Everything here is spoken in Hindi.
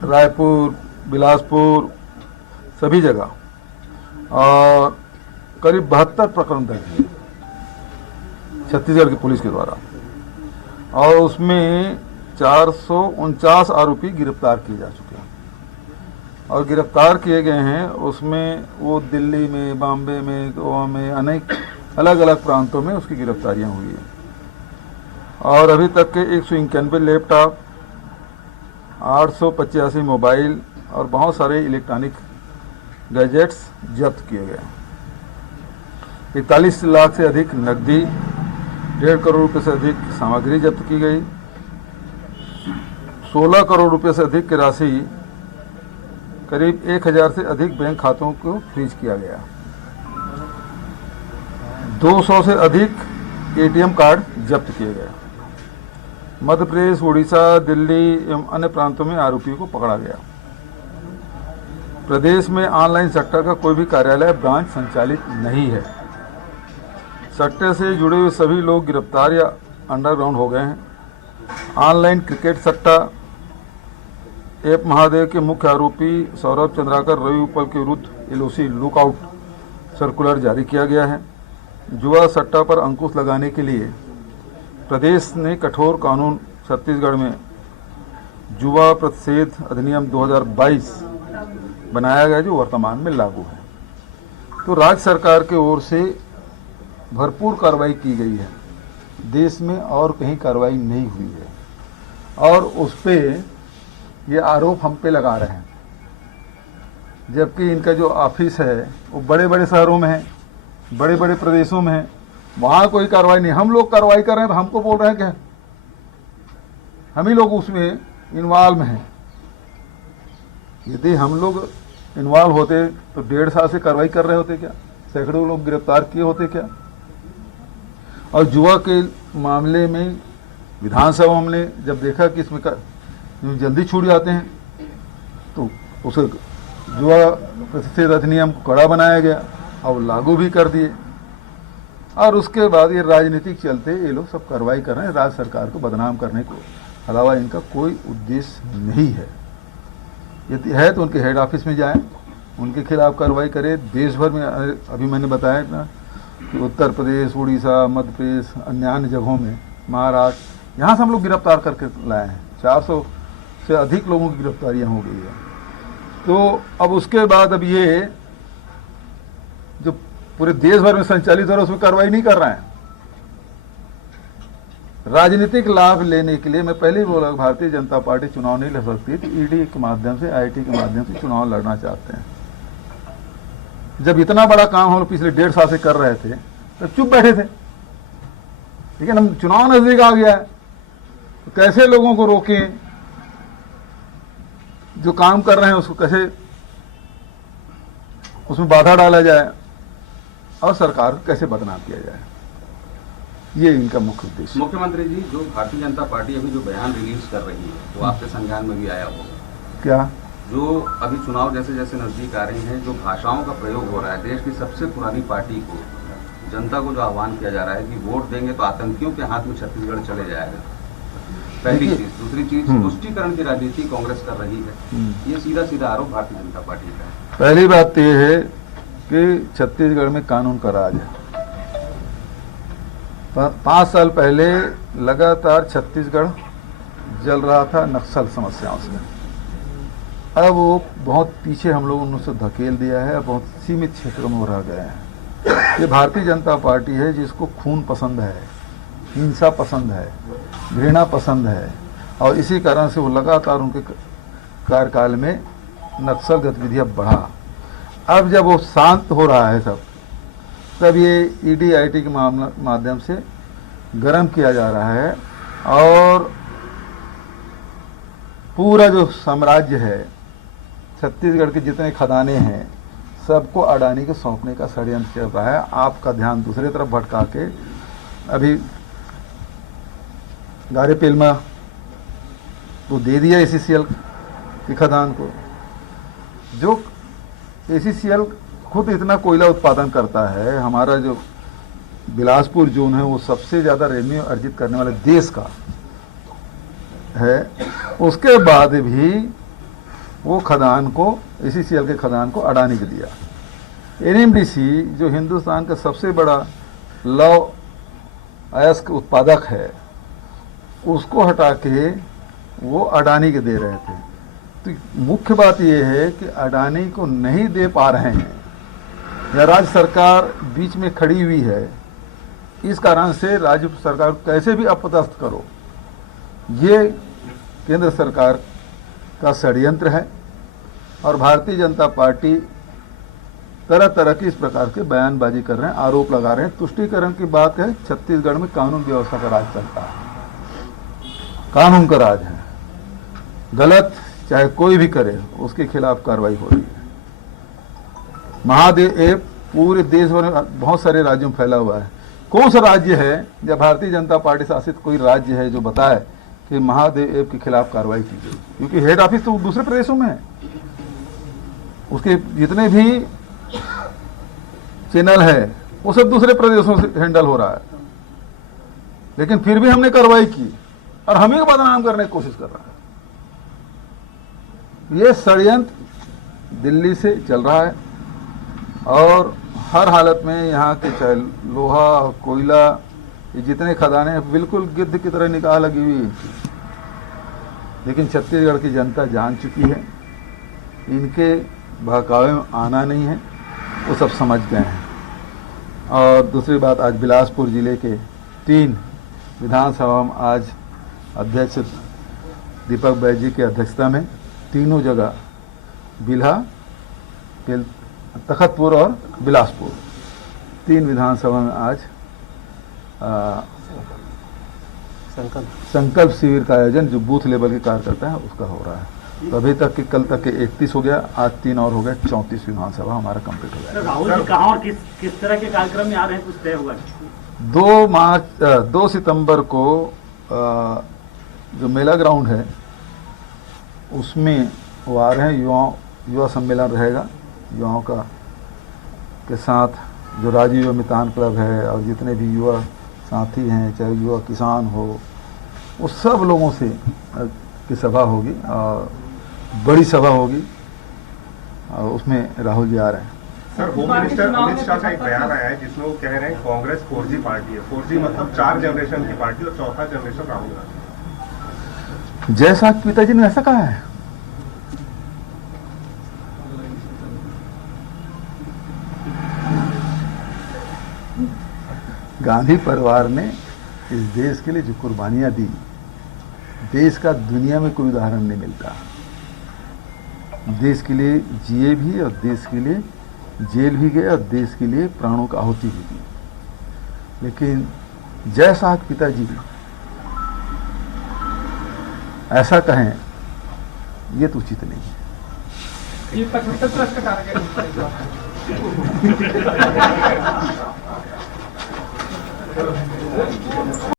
रायपुर, बिलासपुर, सभी जगह और करीब 72 प्रकरण दर्ज हुए छत्तीसगढ़ की पुलिस के द्वारा, और उसमें 449 आरोपी गिरफ्तार किए जा चुके हैं। और गिरफ्तार किए गए हैं उसमें वो दिल्ली में, बॉम्बे में, गोवा में, अनेक अलग अलग प्रांतों में उसकी गिरफ्तारियां हुई हैं। और अभी तक के 191 लैपटॉप, 885 मोबाइल और बहुत सारे इलेक्ट्रॉनिक गैजेट्स जब्त किए गए। 41 लाख से अधिक नकदी, 1.5 करोड़ रुपये से अधिक सामग्री जब्त की गई। 16 करोड़ रुपये से अधिक की राशि, करीब 1000 से अधिक बैंक खातों को फ्रीज किया गया। 200 से अधिक एटीएम कार्ड जब्त किए गए। मध्य प्रदेश, उड़ीसा, दिल्ली एवं अन्य प्रांतों में आरोपियों को पकड़ा गया। प्रदेश में ऑनलाइन सट्टा का कोई भी कार्यालय, ब्रांच संचालित नहीं है। सट्टे से जुड़े हुए सभी लोग गिरफ्तार या अंडरग्राउंड हो गए हैं। ऑनलाइन क्रिकेट सट्टा ऐप महादेव के मुख्य आरोपी सौरभ चंद्राकर रवि उपल के विरुद्ध एलओसी लुकआउट सर्कुलर जारी किया गया है। जुआ सट्टा पर अंकुश लगाने के लिए प्रदेश ने कठोर कानून छत्तीसगढ़ में जुआ प्रतिषेध अधिनियम 2022 बनाया गया, जो वर्तमान में लागू है। तो राज्य सरकार की ओर से भरपूर कार्रवाई की गई है, देश में और कहीं कार्रवाई नहीं हुई है। और उस पे ये आरोप हम पे लगा रहे हैं, जबकि इनका जो ऑफिस है वो बड़े बड़े शहरों में है, बड़े बड़े प्रदेशों में है, वहाँ कोई कार्रवाई नहीं। हम लोग कार्रवाई कर रहे हैं तो हमको बोल रहे हैं कि हम ही लोग उसमें इन्वॉल्व हैं। यदि हम लोग इन्वॉल्व होते तो 1.5 साल से कार्रवाई कर रहे होते क्या? सैकड़ों लोग गिरफ्तार किए होते क्या? और जुआ के मामले में विधानसभा हमने जब देखा कि इसमें जल्दी छूट जाते हैं, तो उसे जुआ प्रतिषेध अधिनियम को कड़ा बनाया गया और लागू भी कर दिए। और उसके बाद ये राजनीतिक चलते ये लोग सब कार्रवाई कर रहे हैं, राज्य सरकार को बदनाम करने को अलावा इनका कोई उद्देश्य नहीं है। यदि है तो उनके हेड ऑफिस में जाएं, उनके खिलाफ कार्रवाई करें। देश भर में अभी मैंने बताया ना कि उत्तर प्रदेश, उड़ीसा, मध्य प्रदेश, अन्य जगहों में, महाराष्ट्र, यहाँ से हम लोग गिरफ्तार करके लाए हैं। 400 से अधिक लोगों की गिरफ्तारियाँ हो गई है। तो अब उसके बाद अब ये जो पूरे देश भर में संचालित हो रहा है उसमें कार्रवाई नहीं कर रहे हैं। राजनीतिक लाभ लेने के लिए मैं पहले ही बोला, भारतीय जनता पार्टी चुनाव नहीं लड़ सकती, तो ईडी के माध्यम से, आईटी के माध्यम से चुनाव लड़ना चाहते हैं। जब इतना बड़ा काम हम लोग पिछले 1.5 साल से कर रहे थे तो चुप बैठे थे, लेकिन हम चुनाव नजदीक आ गया है तो कैसे लोगों को रोकें, जो काम कर रहे हैं उसको कैसे उसमें बाधा डाला जाए और सरकार को कैसे बदनाम किया जाए, ये इनका मुख्य उद्देश्य। मुख्यमंत्री जी, जो भारतीय जनता पार्टी अभी जो बयान रिलीज कर रही है वो आपके संज्ञान में भी आया होगा क्या? जो अभी चुनाव जैसे जैसे नजदीक आ रही हैं, जो भाषाओं का प्रयोग हो रहा है, देश की सबसे पुरानी पार्टी को, जनता को जो आह्वान किया जा रहा है कि वोट देंगे तो आतंकियों के हाथ में छत्तीसगढ़ चले जाएगा, पहली चीज। दूसरी चीज, तुष्टीकरण की राजनीति कांग्रेस कर रही है, ये सीधा सीधा आरोप भारतीय जनता पार्टी का है। पहली बात तो यह है कि छत्तीसगढ़ में कानून का राज है। 5 साल पहले लगातार छत्तीसगढ़ जल रहा था नक्सल समस्याओं से। अब वो बहुत पीछे हम लोगों ने उसे धकेल दिया है, बहुत सीमित क्षेत्रों में रह गए हैं। ये भारतीय जनता पार्टी है जिसको खून पसंद है, हिंसा पसंद है, घृणा पसंद है, और इसी कारण से वो लगातार उनके कार्यकाल में नक्सल गतिविधियां बढ़ा। अब जब वो शांत हो रहा है सब, तब ये ईडी आईटी के माध्यम से गर्म किया जा रहा है और पूरा जो साम्राज्य है, छत्तीसगढ़ के जितने खदाने हैं, सबको अडानी को सौंपने का षड्यंत्र चल रहा है। आपका ध्यान दूसरे तरफ भटका के अभी गारे पेलमा वो दे दिया एसीसीएल की खदान को, जो एसीसीएल खुद इतना कोयला उत्पादन करता है। हमारा जो बिलासपुर जोन है वो सबसे ज़्यादा रेवेन्यू अर्जित करने वाले देश का है। उसके बाद भी वो खदान को, ACCL के खदान को अडानी को दिया। NMDC जो हिंदुस्तान का सबसे बड़ा लौह अयस्क उत्पादक है, उसको हटा के वो अडानी के दे रहे थे। तो मुख्य बात यह है कि अडानी को नहीं दे पा रहे हैं या राज्य सरकार बीच में खड़ी हुई है, इस कारण से राज्य सरकार को कैसे भी अपदस्थ करो, ये केंद्र सरकार का षड्यंत्र है। और भारतीय जनता पार्टी तरह तरह की इस प्रकार के बयानबाजी कर रहे हैं, आरोप लगा रहे हैं। तुष्टीकरण की बात है, छत्तीसगढ़ में कानून व्यवस्था का राज चलता है, कानून का राज है। गलत चाहे कोई भी करे उसके खिलाफ कार्रवाई हो रही है। महादेव ऐप पूरे देश भर में बहुत सारे राज्यों में फैला हुआ है। कौन सा राज्य है या भारतीय जनता पार्टी शासित कोई राज्य है जो बताए कि महादेव ऐप के खिलाफ कार्रवाई की गई? क्योंकि हेड ऑफिस तो दूसरे प्रदेशों में है, उसके जितने भी चैनल है वो सब दूसरे प्रदेशों से हैंडल हो रहा है, लेकिन फिर भी हमने कार्रवाई की और हमें को बदनाम करने की कोशिश कर रहा है। ये षड्यंत्र दिल्ली से चल रहा है और हर हालत में यहाँ के चाहे लोहा, कोयला, ये जितने खदाने हैं बिल्कुल गिद्ध की तरह निगाह लगी हुई है। लेकिन छत्तीसगढ़ की जनता जान चुकी है, इनके बहकावे में आना नहीं है, वो सब समझ गए हैं। और दूसरी बात, आज बिलासपुर जिले के 3 विधानसभा में आज अध्यक्ष दीपक बैजी की अध्यक्षता में तीनों जगह बिल्हा, तखतपुर और बिलासपुर 3 विधानसभा में आज संकल्प शिविर का आयोजन जो बूथ लेवल के कार्यकर्ता है उसका हो रहा है। तो अभी तक के कल तक के 31 हो गया, आज 3 और हो गए, 34 विधानसभा हमारा कंप्लीट हो गया। राहुल जी कहाँ और किस तरह के कार्यक्रम में आ रहे हैं, कुछ तय हुआ? 2 सितंबर को जो मेला ग्राउंड है उसमें वो आ रहे हैं। युवा सम्मेलन रहेगा, युवाओं का के साथ जो राजीव मितान क्लब है और जितने भी युवा साथी हैं, चाहे युवा किसान हो, वो सब लोगों से की सभा होगी और बड़ी सभा होगी और उसमें राहुल जी आ रहे हैं। Sir, home minister Amit Shah का एक बयान आया है जिसमें वो कह रहे हैं कांग्रेस 4G पार्टी है। 4G मतलब 4 जनरेशन की पार्टी और चौथा जनरेशन राहुल गांधी। जैसा पिताजी ने ऐसा कहा है। गांधी परिवार ने इस देश के लिए जो कुर्बानियां दी, देश का दुनिया में कोई उदाहरण नहीं मिलता। देश के लिए जिए भी और देश के लिए जेल भी गए और देश के लिए प्राणों का आहुति भी दी। लेकिन जैसा पिताजी ऐसा कहें, ये तो उचित नहीं है। ये 75 प्लस का टारगेट